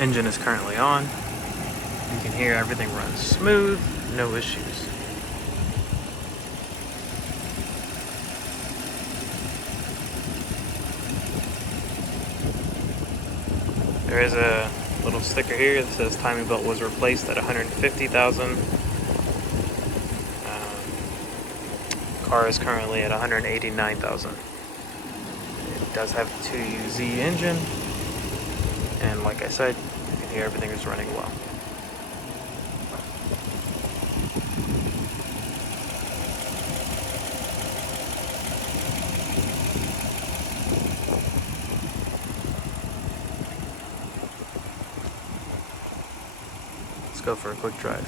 Engine is currently on. You can hear everything runs smooth, no issues. There is a little sticker here that says timing belt was replaced at 150,000. Car is currently at 189,000. It does have a 2UZ engine, and like I said, you can hear everything is running well. Let's go for a quick drive.